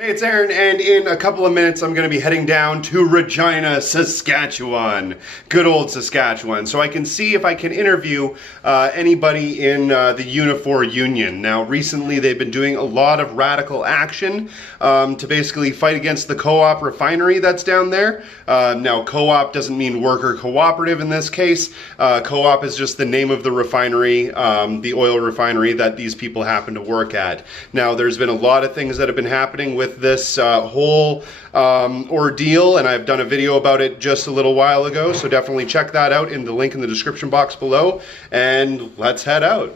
Hey, it's Aaron, and in a couple of minutes I'm going to be heading down to Regina, Saskatchewan. Good old Saskatchewan. So I can see if I can interview anybody in the Unifor union. Now, recently they've been doing a lot of radical action to basically fight against the co-op refinery that's down there. Now, co-op doesn't mean worker cooperative in this case. Co-op is just the name of the refinery, the oil refinery that these people happen to work at. Now, there's been a lot of things that have been happening with this whole ordeal, and I've done a video about it just a little while ago, so definitely check that out in the link in the description box below, and let's head out.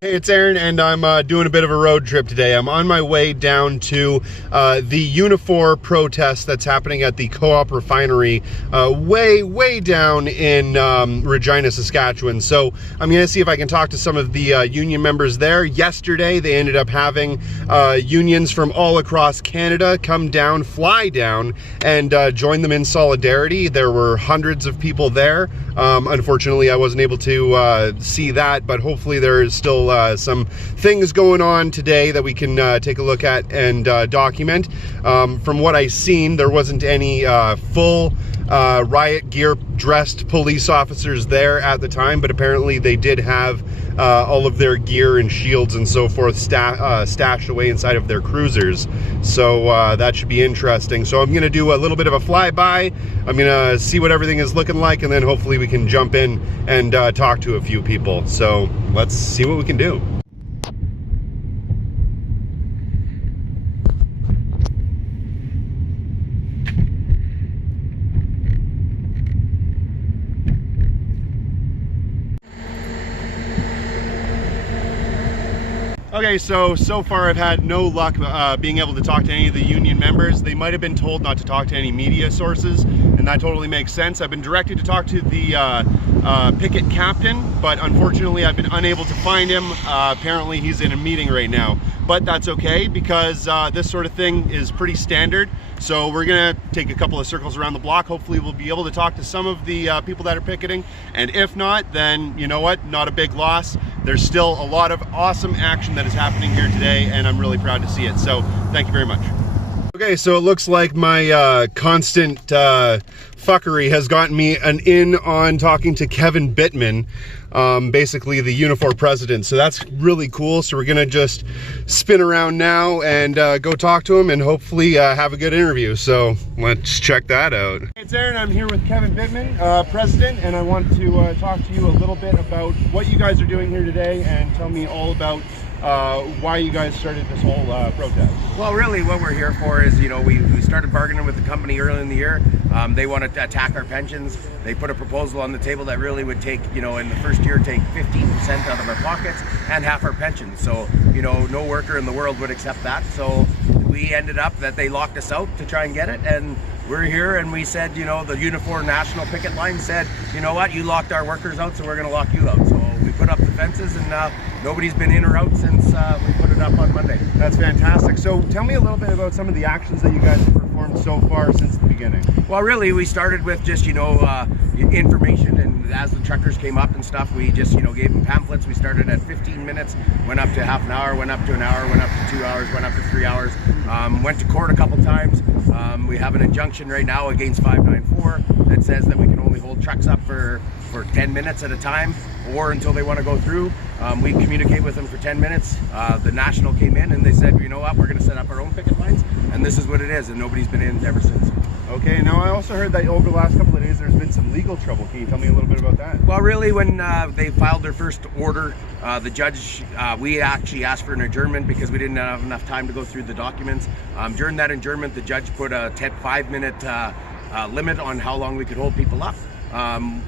Hey, it's Aaron, and I'm doing a bit of a road trip today. I'm on my way down to the Unifor protest that's happening at the co-op refinery way down in Regina, Saskatchewan. So I'm going to see if I can talk to some of the union members there. Yesterday, they ended up having unions from all across Canada come down, fly down, and join them in solidarity. There were hundreds of people there. Unfortunately, I wasn't able to see that, but hopefully there is still some things going on today that we can take a look at and document. From what I've seen, there wasn't any full riot gear dressed police officers there at the time, but apparently they did have all of their gear and shields and so forth stashed away inside of their cruisers. So that should be interesting. So I'm going to do a little bit of a flyby. I'm going to see what everything is looking like, and then hopefully we can jump in and talk to a few people. So let's see what we can do. Okay, so far I've had no luck being able to talk to any of the union members. They might have been told not to talk to any media sources, and that totally makes sense. I've been directed to talk to the picket captain, but unfortunately I've been unable to find him. Apparently he's in a meeting right now, but that's okay because this sort of thing is pretty standard. So we're gonna take a couple of circles around the block. Hopefully we'll be able to talk to some of the people that are picketing, and if not, then you know what, not a big loss. There's still a lot of awesome action that is happening here today, and I'm really proud to see it. So thank you very much. Okay, so it looks like my constant fuckery has gotten me an in on talking to Kevin Bittman, basically the Unifor president. So that's really cool. So we're gonna just spin around now and go talk to him and hopefully have a good interview. So let's check that out. It's Aaron, I'm here with Kevin Bittman, president, and I want to talk to you a little bit about what you guys are doing here today and tell me all about why you guys started this whole protest. Well, really what we're here for is, you know, we started bargaining with the company early in the year. They wanted to attack our pensions. They put a proposal on the table that really would take, you know, in the first year, take 15% out of our pockets and half our pensions. So, you know, no worker in the world would accept that. So we ended up that they locked us out to try and get it. And we're here and we said, you know, the Unifor National Picket Line said, you know what, you locked our workers out, so we're going to lock you out. So we put up the fences, and nobody's been in or out since we put it up on Monday. That's fantastic. So tell me a little bit about some of the actions that you guys have performed so far since the beginning. Well, really, we started with just, you know, information, and as the truckers came up and stuff, we just, you know, gave them pamphlets. We started at 15 minutes, went up to half an hour, went up to an hour, went up to 2 hours, went up to 3 hours, went to court a couple times. We have an injunction right now against 594 that says that we can only hold trucks up for 10 minutes at a time, or until they want to go through. We communicate with them for 10 minutes. The National came in and they said, you know what, we're going to set up our own picket lines, and this is what it is, and nobody's been in ever since. Okay, now I also heard that over the last couple of days there's been some legal trouble. Can you tell me a little bit about that? Well, really, when they filed their first order, the judge, we actually asked for an adjournment because we didn't have enough time to go through the documents. During that adjournment, the judge put a 5-minute limit on how long we could hold people up.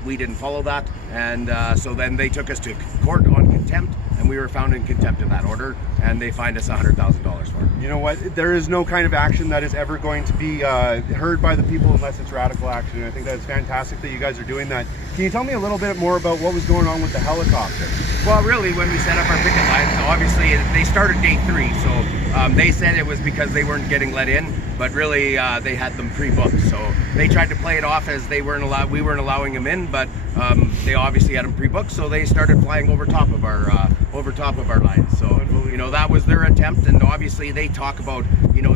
We didn't follow that, and so then they took us to court on contempt, and we were found in contempt of that order, and they fined us $100,000 for it. You know what? There is no kind of action that is ever going to be heard by the people unless it's radical action, and I think that's fantastic that you guys are doing that. Can you tell me a little bit more about what was going on with the helicopter? Well, really, when we set up our picket line, so obviously they started day 3, so they said it was because they weren't getting let in. but really they had them pre-booked. So they tried to play it off as we weren't allowing them in, but they obviously had them pre-booked, so they started flying over top of our lines. So that was their attempt, and obviously they talk about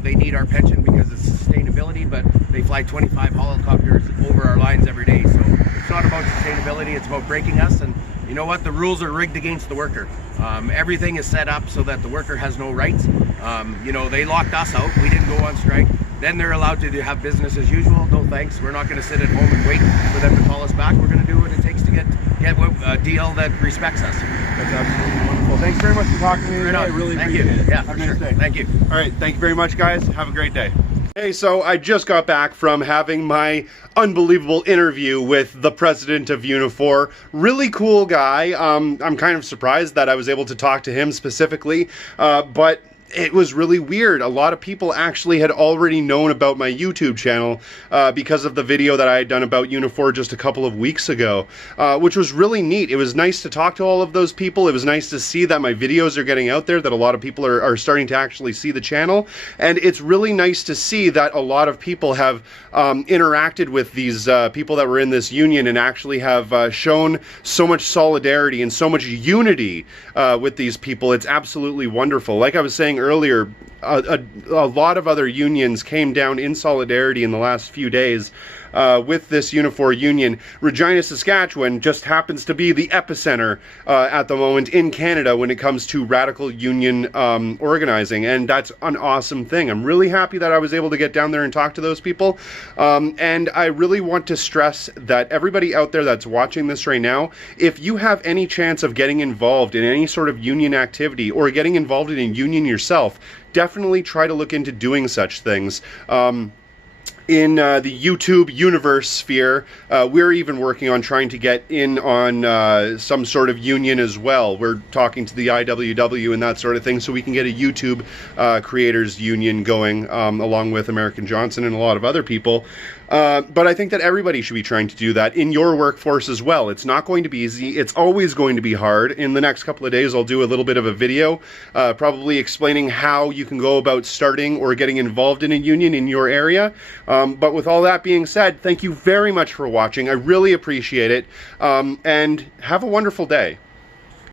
they need our pension because it's sustainability, but they fly 25 helicopters over our lines every day. So it's not about sustainability, it's about breaking us. And you know what? The rules are rigged against the worker. Everything is set up so that the worker has no rights. They locked us out. We didn't go on strike. Then they're allowed to have business as usual. No thanks. We're not going to sit at home and wait for them to call us back. We're going to do what it takes to get a deal that respects us. That's absolutely wonderful. Thanks very much for talking to me. Right on. I really Thank appreciate you. it. Yeah, Have for a nice sure. day. Thank you. All right. Thank you very much, guys. Have a great day. Hey, so I just got back from having my unbelievable interview with the president of Unifor. Really cool guy. I'm kind of surprised that I was able to talk to him specifically, but it was really weird. A lot of people actually had already known about my YouTube channel because of the video that I had done about Unifor just a couple of weeks ago, which was really neat. It was nice to talk to all of those people. It was nice to see that my videos are getting out there, that a lot of people are starting to actually see the channel. And it's really nice to see that a lot of people have interacted with these people that were in this union and actually have shown so much solidarity and so much unity with these people. It's absolutely wonderful. Like I was saying earlier, a lot of other unions came down in solidarity in the last few days with this Unifor union. Regina, Saskatchewan just happens to be the epicenter at the moment in Canada when it comes to radical union organizing, and that's an awesome thing. I'm really happy that I was able to get down there and talk to those people, and I really want to stress that everybody out there that's watching this right now, if you have any chance of getting involved in any sort of union activity or getting involved in a union yourself, definitely try to look into doing such things. In the YouTube universe sphere, we're even working on trying to get in on some sort of union as well. We're talking to the IWW and that sort of thing so we can get a YouTube creators union going along with American Johnson and a lot of other people. But I think that everybody should be trying to do that in your workforce as well. It's not going to be easy. It's always going to be hard. In the next couple of days, I'll do a little bit of a video probably explaining how you can go about starting or getting involved in a union in your area. But with all that being said, thank you very much for watching. I really appreciate it. And have a wonderful day.